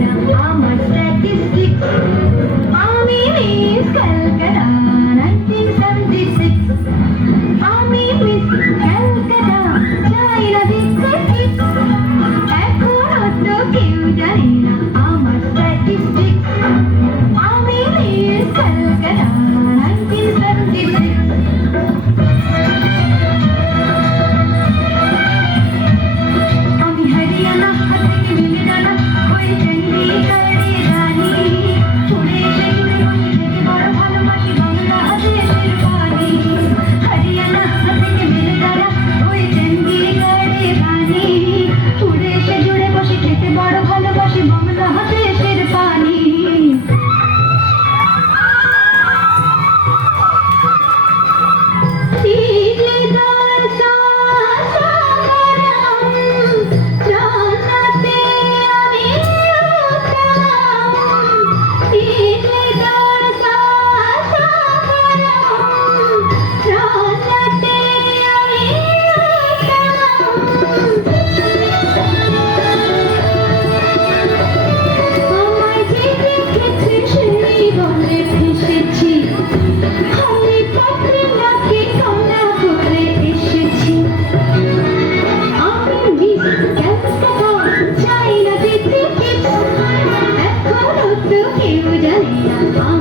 না আমার statistics আমি মিস ক্যালকাটা 1976 আমি মিস ক্যালকাটা চাই না দেখতে টিপস এখনো তো কেউ জানে না আমার statistics আমি মিস ক্যালকাটা 1976 আমি হরিয়ানা থেকে মিলিটানা ওই চণ্ডীগড়ে রানী উড়ে এসে যেতে বড় ভালোবাসি বাংলা দেশের বাণী হরিয়ানা থেকে মিলিটানা ওই চণ্ডীগড়ে রানী উড়ে এসে জুড়ে বসে খেতে বড় ভালোবাসি বাংলা দেশের পানি I'm